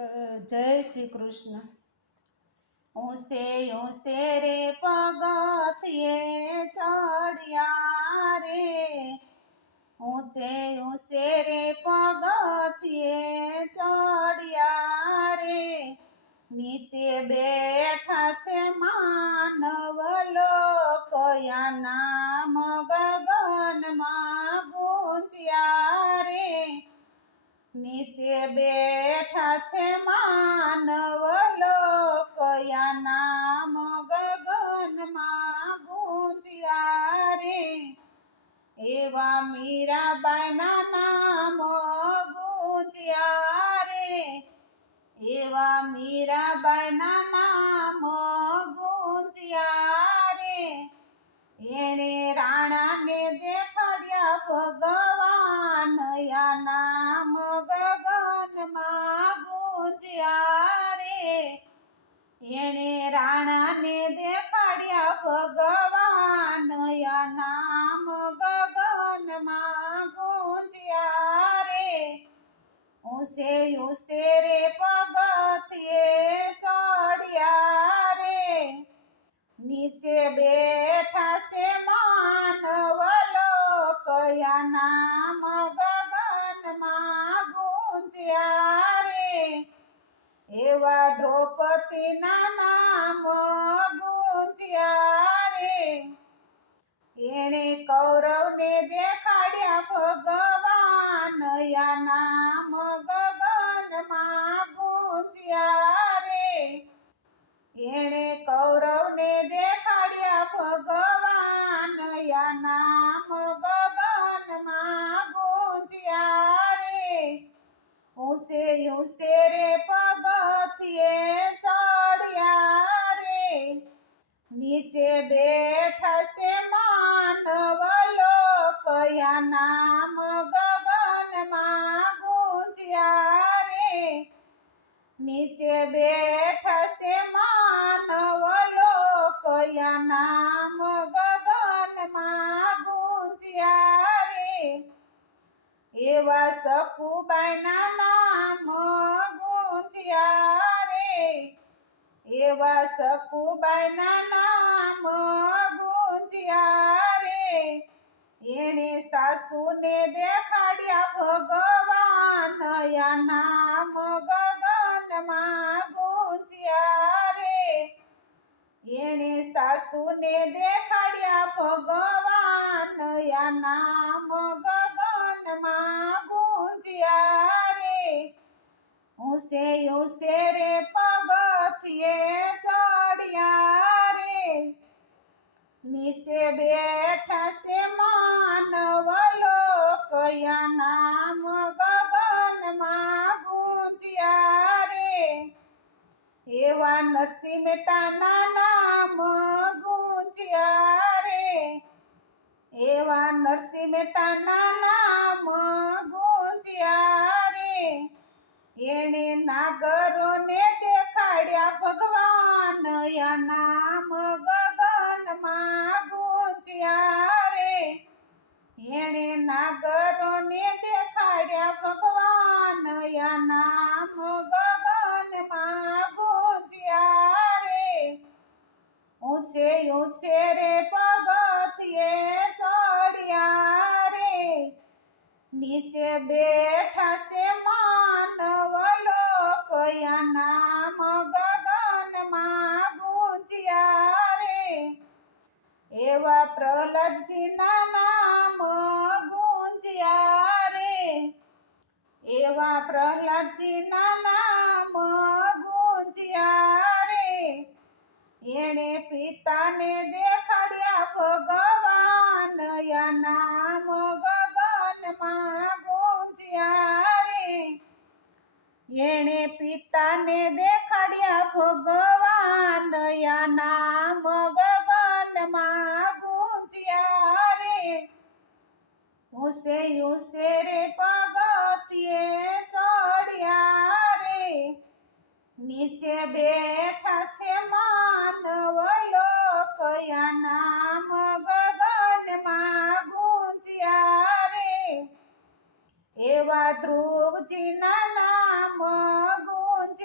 જય શ્રી કૃષ્ણ. ઊંસે ઊંસે રે પગથિયે ચડ્યા રે, ઊંચે ઊંચે રે પગથિયે ચડ્યા રે, નીચે બેઠા છે માનવ લોકયા નામ ગગનમાં ગુંજ્યા રે, નીચે બેઠા છે માનવ લોકયા નામ ગગનમાં ગુંજ્યા રે, એવા મીરાબાઈના નામ ગુંજ્યા રે, એવા મીરાબાઈના નામ ગુંજ્યા રે, એણે રાણાને દેખાડ્યા ભગવાન યા નામ ગગનમાં ગુંજ્યા રે, એણે રાણાને દેખાડ્યા ભગવાન યા નામ ગગનમાં ગુંજ્યા રે, ઊંસે ઊંસે રે પગથિયે ચડ્યા રે, નીચે બેઠા છે માનવ લોકયા નામ ગગનમાં ગુંજ્યા રે, એવા દ્રૌપદીના નામ ગુંજ્યા રે, એણે કૌરવને દેખાડ્યા ભગવાન યા નામ ગગનમાં ગુંજ્યા રે, એણે કૌરવને દેખાડ્યા ભગવાન યા નામ ગગનમાં ગુંજ્યા રે, ઊંસે ઊંસે રે પગથિયે ચડ્યા રે, નીચે બેઠા છે માનવ લોકયા નામ ગગનમાં ગુંજ્યા રે, નીચે બેઠા છે માનવ લોકયા નામ ગગનમાં ગુંજ્યા રે, એવા સકુબાઈના નામ ગુંજ્યા રે, એવા સકુબાઈના નામ ગુંજ્યા રે, એણે સાસુને દેખાડ્યા ભગવાન યા નામ ગગનમાં ગુંજ્યા રે, એણે સાસુને દેખાડ્યા ભગવાન યા નામ ગગનમાં ગુંજ્યા રે, ઊંસે ઊંસે રે પગથિયે ચડ્યા રે, નીચે બેઠા છે માનવ લોકયા નામ ગગનમાં ગુંજ્યા રે, એવા નરસિંહ મહેતાના નામ ગુંજ્યા રે, એવા નરસિંહ મહેતાના નામ ગુંજ્યા રે, એણે નાગરોને દેખાડ્યા ભગવાન યા નામ ગગનમાં ગુંજ્યા રે, એણે નાગરોને દેખાડ્યા ભગવાન યા નામ ગગનમાં ગુંજ્યા રે, ઊંસે ઊંસે રે પગથિયે ચડ્યા રે, નીચે બેઠા છે માનવ લોકયા નામ ગગનમાં ગુંજ્યા રે, એવા પ્રહલાદજીના નામ ગુંજ્યા રે, એવા પ્રહલાદજીના નામ ગુંજ્યા રે, એણે પિતાને દેખાડ્યા ભગવાન યા નામ ગગનમાં ગુંજ્યા રે, એણે પિતાને દેખાડ્યા ભગવાન યા નામ ગગનમાં ગુંજ્યા રે, ઊંસે ઊંસે રે પગથિયે ચડ્યા રે, નીચે બેઠા છે માનવ લોકયા નામ ગગનમાં ગુંજ્યા રે, એવા ધ્રુવજીના નામ ગુંજ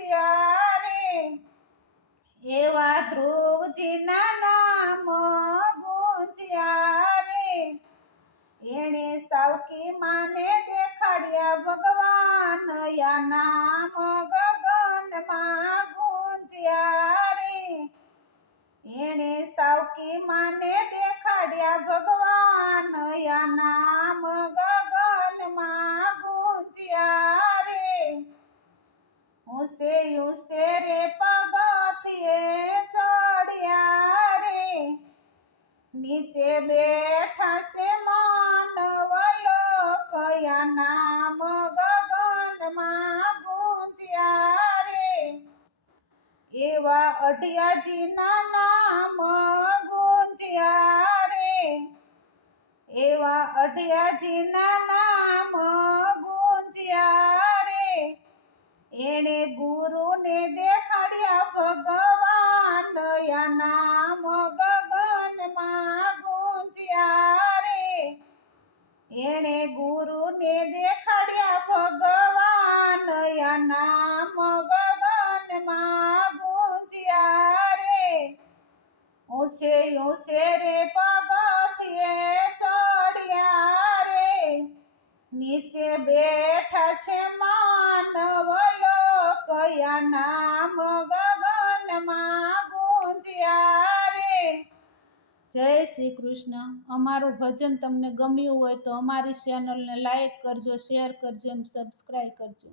ગુરુજીના નામ ગુંજ્યા રે એણે સાવકી માને દેખાડ્યા ભગવાન યા નામ ગગનમાં ગુંજ્યા રે એણે સાવકી માને દેખાડ્યા ભગવાન યા નામ ગગનમાં ગુંજ્યા રે ઊંસે રે પગથિયે ચડ્યા રે નીચે બેઠા છે માનવ લોક યા નામ ગગનમાં ગુંજ્યા રે એવા અઢિયાજીના નામ ગુંજ્યા રે એવા અઢિયાજીના નામ ગુંજ્યા રે એણે ગુરુને દેખાડ્યા ભગવાન યા નામ ગગનમાં ગુંજ્યા રે એણે ગુરુને દેખાડ્યા ભગવાન યા નામ ગગનમાં ગુંજ્યા રે ઊંસે રે પગથિયે ચડ્યા રે નીચે બેઠા છે માનવ લોક યા નામ ગગનમાં ગુંજ્યા રે જય શ્રી કૃષ્ણ. અમારું ભજન તમને ગમ્યું હોય તો અમારી ચેનલને લાઈક કરજો, શેર કરજો, સબસ્ક્રાઈબ કરજો.